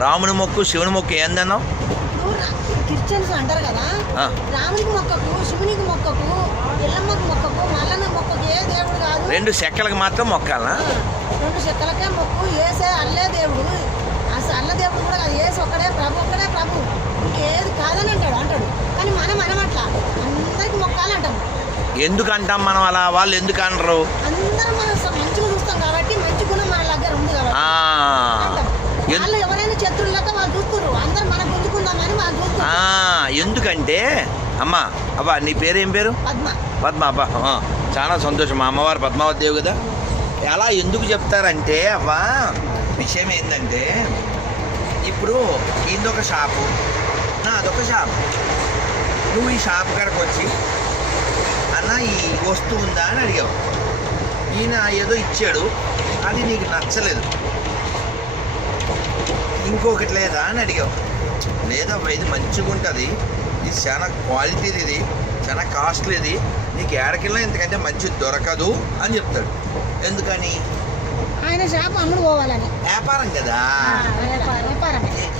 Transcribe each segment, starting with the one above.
రాముని మొక్కు శివుని మొక్కు ఏందన్నావు? క్రిస్టియన్స్ అంటారు కదా. రామునికి మొక్కకు శివునికి మొక్కకు ఎల్లమ్మకి మొక్కకు మల్లన్న మొక్కకు ఏ దేవుడు కాదు రెండు చెక్కలకు మాత్రం మొక్కాలనా ఆ, రెండు చెక్కలకే మొక్కు ఏసే అల్లే దేవుడు. అసలు అల్ల దేవుడు కూడా కాదు ఏసు ఒక్కడే ప్రభు ఒక్కడే ప్రభు. ఇంకేది కాదని అంటాడు అంటాడు. కానీ మనం అనమట్లా అందరికి మొక్కాలంటాం ఎందుకు అంటాం మనం అలా? వాళ్ళు ఎందుకు అనరు? అందరం మనం మంచిగా చూస్తాం కాబట్టి మంచి గుణం మన దగ్గర ఉంది కాబట్టి ఎందుకంటే అమ్మా అబ్బా నీ పేరు ఏం పేరు? పద్మ. పద్మ అబ్బా చాలా సంతోషం. మా అమ్మవారు పద్మావతి దేవి కదా? ఎలా ఎందుకు చెప్తారంటే అవ్వా విషయం ఏంటంటే ఇప్పుడు ఇందొక షాపు అదొక షాపు. నువ్వు ఈ షాప్ కాడికి వచ్చి అన్న ఈ వస్తువు ఉందా? అని అడిగావు. ఈయన ఏదో ఇచ్చాడు. అది నీకు నచ్చలేదు. ఇంకొకటి లేదా అని అడిగావు. లేదబ్బా ఇది మంచిగా ఉంటుంది. ఇది చాలా క్వాలిటీది ఇది. చాలా కాస్ట్లీది నీకు ఏడకెళ్ళినా ఇంతకంటే మంచిది దొరకదు అని చెప్తాడు. ఎందుకని? ఆయన షాప్ అమ్ముడు పోవాలని. వ్యాపారం కదా?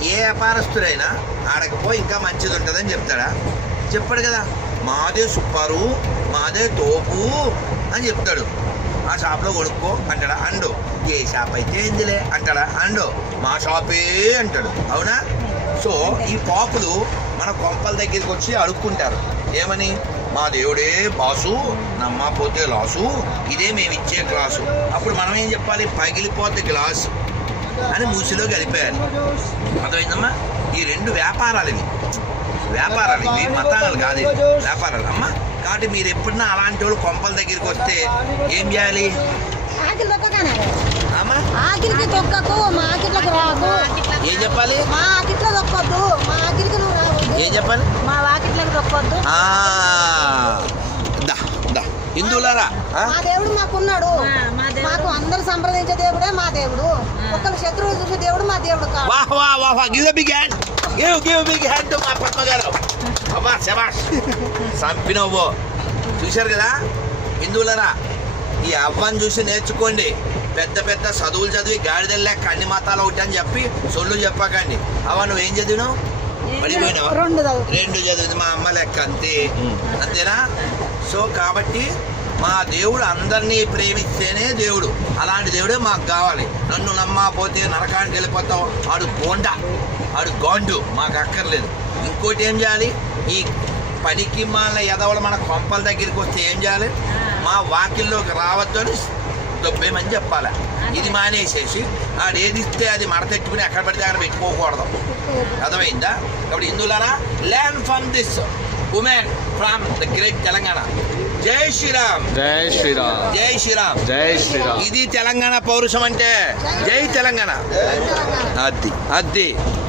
ఏ- వ్యాపారస్తుడైనా ఆడకపోయి ఇంకా మంచిది ఉంటుందని చెప్తాడా? చెప్పాడు కదా. మాదే సూపరు మాదే తోపు అని చెప్తాడు. ఆ షాప్లో కొడుక్కో అంటాడా? అండు. ఏ షాప్ అయితే ఏందిలే? అంటాడా? అండు. మా షాపే అంటాడు. అవునా? సో ఈ పాపులు మన కొంపల దగ్గరికి వచ్చి అడుక్కుంటారు. ఏమని? మా దేవుడే బాసు నమ్మపోతే లాసు ఇదే మేము ఇచ్చే క్లాసు అప్పుడు మనం ఏం చెప్పాలి? పగిలిపోతే గ్లాసు అని మూసిలో కలిపేయాలి అర్థమైందమ్మా? ఈ రెండు వ్యాపారాలు ఇవి. వ్యాపారాలు ఇవి మతాలు కాదు. వ్యాపారాలు. అమ్మా కాబట్టి మీరు ఎప్పుడన్నా అలాంటి వాళ్ళు కొంపల దగ్గరికి వస్తే ఏం చేయాలి? ఆకిలికి తొక్కకు మా ఆకిట్లకు రాకు. ఏం చెప్పాలి? మా ఆకిట్లో తొక్కొద్దు. మా ఆకిలికి నువ్వు రావద్దు. ఏం చెప్పాలి? మా వాకిట్లకు తొక్కొద్దు. హిందువులారా? ఆ? మా దేవుడు మాకున్నాడు. ఆ, మా దేవుడు. మాకు అందరు సంప్రదించే దేవుడే మా దేవుడు. ఒక్కరు శత్రువులు చూసే దేవుడు మా దేవుడు కాదు వాహ్ వాహ్ వాహ్ వాహ్. Give big hand give give big hand మా పద్మ గారు. అబ్బా శబాష్ చంపినవ్వు. చూశారు కదా? హిందువులరా ఈ అవ్వని చూసి నేర్చుకోండి. పెద్ద పెద్ద చదువులు చదివి గాడిదల్లే కన్ని మతాలు ఒకటి అని చెప్పి సొల్లు చెప్పకండి. అవ్వ నువ్వేం చదివినావు? రెండు చదువు రెండు చదివింది మా అమ్మ లెక్క అంతే. అంతేనా? సో కాబట్టి మా దేవుడు అందరినీ ప్రేమిస్తేనే దేవుడు. అలాంటి దేవుడే మాకు కావాలి. నన్ను నమ్మకపోతే నరకానికి వెళ్ళిపోతావు. ఆడు బోండా. ఆడు గాండు. మాకు అక్కర్లేదు. ఇంకోటి ఏం చేయాలి? ఈ పనికి మాల ఎదవలు మన కొంపల దగ్గరికి వస్తే ఏం చేయాలి? మా వాకిల్లోకి రావద్దు అని దొబ్బేమని చెప్పాలి ఇది మానేసేసి ఆడు ఏది ఇస్తే అది మడతెట్టుకుని ఎక్కడ పడితే అక్కడ పెట్టుకోకూడదు. అర్థమైందా? కాబట్టి హిందువులారా learn from this women from the great Telangana. జై శ్రీరామ్. జై శ్రీరామ్. జై శ్రీరామ్. జై శ్రీరామ్. ఇది తెలంగాణ పౌరుషం అంటే? జై తెలంగాణ. అది అది.